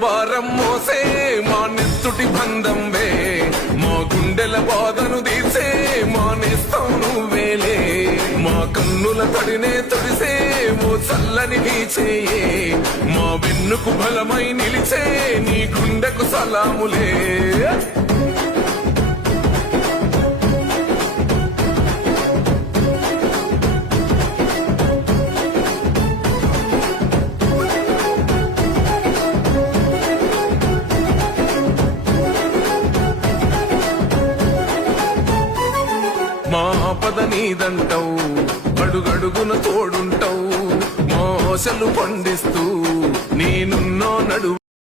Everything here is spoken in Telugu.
భారం మోసే మా నెత్తుటి బంధంవే, మా గుండెల బాధను తీసే మా నేస్తం నువ్వేలే, మా కన్నుల తడినే తొడిసే ఓ చల్లని నీచేయే, మా వెన్నుకు బలమై నిలిచే నీ గుండెకు సలాములే. మా పద నీదంటావు, అడుగడుగున తోడుంటావు, మోసలు పండిస్తూ నేనున్నో నడువు.